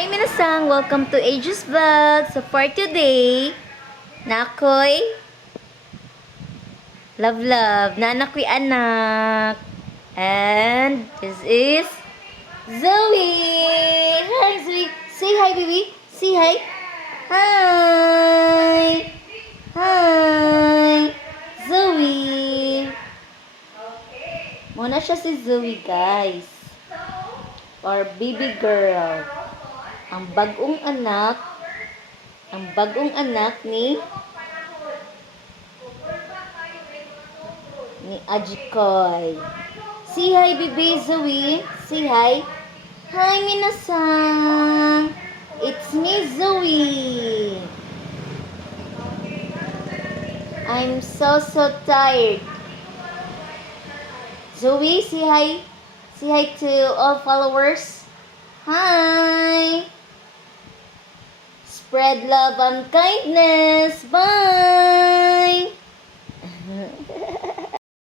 Hi minasang! Welcome to Aegis Vlog. So for today, nakoy love nanakoy anak. And this is Zoe. Hi Zoe. Say hi baby. Say hi. Hi. Hi. Zoe. Muna siya si Zoe guys. Or baby girl. Ang bagong anak ni Ajikoy. Say hi, baby Zoe. Say hi. Hi, minasang. It's me, Zoe. I'm so tired. Zoe, say hi. Say hi to all followers. Hi. Spread love and kindness. Bye.